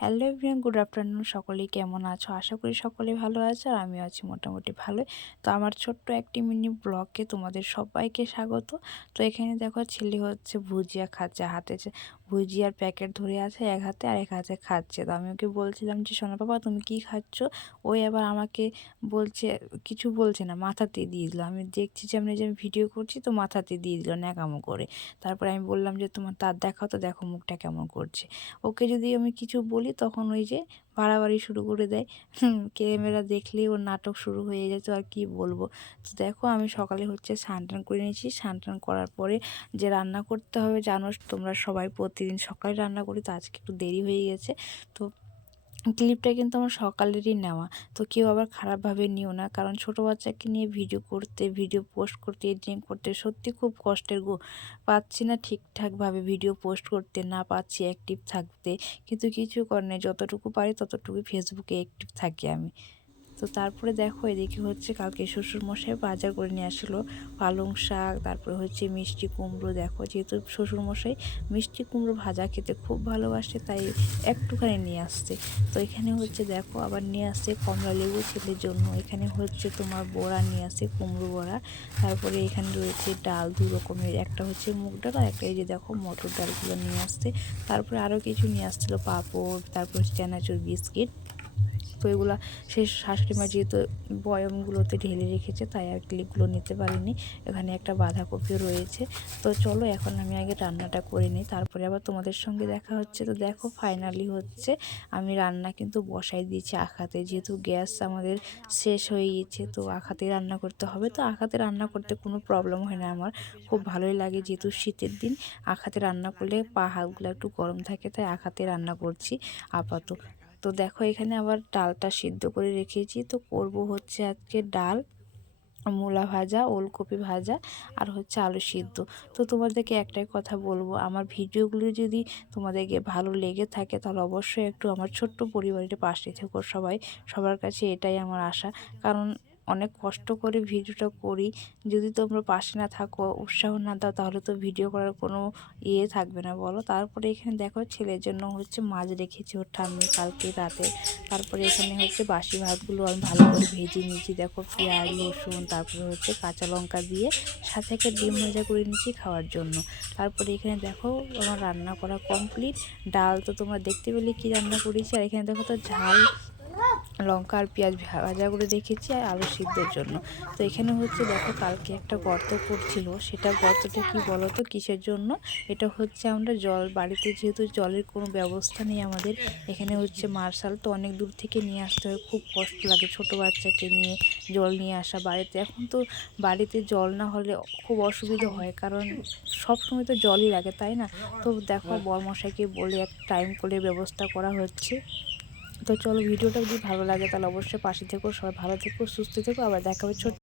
Hello everyone, good afternoon. সকলেই কেমন আছো? আশা করি সকলেই ভালো আছো আর আমিও আছি মোটামুটি ভালোই। তো আমার ছোট্ট একটি মিনি ব্লগে তোমাদের সবাইকে স্বাগত। তো এখানে দেখো ছেলে হচ্ছে ভুজিয়া খাচ্ছে, হাতে ভুজিয়ার প্যাকেট ধরে আছে এক হাতে আর এক হাতে খাচ্ছে। তো আমি ওকে বলছিলাম যে সোনা বাবা তুমি কি খাচ্ছ? ওই আবার আমাকে বলছে, কিছু বলছে না, মাথাতে দিয়ে দিল। আমি দেখছি যে আমি ভিডিও করছি, তো মাথাতে দিয়ে দিল ন্যাকামো করে। তারপরে আমি বললাম যে তোমার দাঁত দেখাও, তো দেখো মুখটা কেমন করছে। ওকে যদি আমি কিছু বলি তখন ওই যে বাড়াবাড়ি শুরু করে দেয়। ক্যামেরা দেখলেই ওর নাটক শুরু হয়ে যায়। তো আর কি বলবো। তো দেখো আমি সকালে হচ্ছে স্নান টান করে নিয়েছি। স্নান টান করার পরে যে রান্না করতে হবে, জানো তোমরা সবাই প্রতিদিন সকালে রান্না করি, তো আজকে একটু দেরি হয়ে গেছে। তো ক্লিপটা কিন্তু আমার সকালেরই নেওয়া। তো কেউ আবার খারাপভাবে নিও না, কারণ ছোটো বাচ্চাকে নিয়ে ভিডিও করতে, ভিডিও পোস্ট করতে, এডিটিং করতে সত্যি খুব কষ্টের গো। পাচ্ছি না ঠিকঠাকভাবে ভিডিও পোস্ট করতে, না পাচ্ছি অ্যাক্টিভ থাকতে, কিন্তু কিছু করার নেই, যতটুকু পারি ততটুকুই ফেসবুকে অ্যাক্টিভ থাকি আমি। তো তারপরে দেখো এদিকে হচ্ছে কালকে শ্বশুরমশাই বাজার করে নিয়ে আসলো পালং শাক, তারপরে হচ্ছে মিষ্টি কুমড়ো। দেখো যেহেতু শ্বশুরমশাই মিষ্টি কুমড়ো ভাজা খেতে খুব ভালোবাসে, তাই একটুখানি নিয়ে আসছে। তো এখানে হচ্ছে দেখো আবার নিয়ে আসছে কমলা লেবু ছেলের জন্য। এখানে হচ্ছে তোমার বড়া নিয়ে আসছে, কুমড়ো বড়া। তারপরে এখানে রয়েছে ডাল দু রকমের, একটা হচ্ছে মুগ ডাল আর একটা এই যে দেখো মটর ডালগুলো নিয়ে আসছে। তারপরে আরও কিছু নিয়ে আসছিলো, পাঁপড়, তারপর চানাচুর, বিস্কিট। তো এগুলো সে শাশুড়ি মা যেহেতু বয়মগুলোতে ঢেলে রেখেছে, তাই আর ক্লিপগুলো নিতে পারিনি। এখানে একটা বাঁধাকপিও রয়েছে। তো চলো এখন আমি আগে রান্নাটা করে নিই, তারপরে আবার তোমাদের সঙ্গে দেখা হচ্ছে। তো দেখো ফাইনালি হচ্ছে আমি রান্না কিন্তু বসাই দিয়েছি আখাতে, যেহেতু গ্যাস আমাদের শেষ হয়ে গেছে, তো আখাতে রান্না করতে হবে। তো আখাতে রান্না করতে কোনো প্রবলেম হয় না আমার, খুব ভালোই লাগে। যেহেতু শীতের দিন আখাতে রান্না করলে পা হাতগুলো একটু গরম থাকে, তাই আখাতে রান্না করছি আপাতত। তো দেখো এখানে আবার ডালটা সিদ্ধ করে রেখেছি। তো করব হচ্ছে আজকে ডাল, মূলা ভাজা, ওলকপি ভাজা আর হচ্ছে আলু সিদ্ধ। তো তোমাদেরকে একটাই কথা বলবো, আমার ভিডিওগুলো যদি তোমাদেরকে ভালো লেগে থাকে তাহলে অবশ্যই একটু আমার ছোট্ট পরিবারের পাশে থেকো সবাই। সবার কাছে এটাই আমার আশা, কারণ অনেক কষ্ট করে ভিডিওটা করি। যদি তোমরা পাশে না থাকো, উৎসাহ না দাও, তাহলে তো ভিডিও করার কোনো থাকবে না বলো। তারপরে এখানে দেখো ছেলের জন্য হচ্ছে মাছ রেখেছি ওর ঠাম্মি কালকে রাতে। তারপরে এখানে হচ্ছে বাসি ভাতগুলো আমি ভালো করে ভেজে নিয়েছি। দেখো পেঁয়াজ, রসুন, তারপরে হচ্ছে কাঁচা লঙ্কা দিয়ে সাথে একটা ডিম ভাজা করে নিয়েছি খাওয়ার জন্য। তারপরে এখানে দেখো আমার রান্না করা কমপ্লিট। ডাল তো তোমরা দেখতে পেলে কি রান্না করেছি, আর এখানে দেখো তো ঝাল লঙ্কা আর পেঁয়াজ ভাজা করে রেখেছি আর আলু সিদ্ধর জন্য। তো এখানে হচ্ছে দেখো কালকে একটা গর্ত করছিল, সেটা গর্তটা কি বলো তো কিসের জন্য? এটা হচ্ছে আমরা জল, বাড়িতে যেহেতু জলের কোনো ব্যবস্থা নেই আমাদের, এখানে হচ্ছে মার্শাল, তো অনেক দূর থেকে নিয়ে আসতে হয়, খুব কষ্ট লাগে ছোট বাচ্চাকে নিয়ে জল নিয়ে আসা বাড়িতে। এখন তো বাড়িতে জল না হলে খুব অসুবিধা হয়, কারণ সব সময় তো জলই লাগে, তাই না? তো দেখো বরমশাইকে বলে এক টাইম করে ব্যবস্থা করা হচ্ছে। তো চলো ভিডিওটা যদি ভালো লাগে তাহলে অবশ্যই পাশে থেকো, সবাই ভালো থেকো, সুস্থ থেকো, আবার দেখা হবে ছোট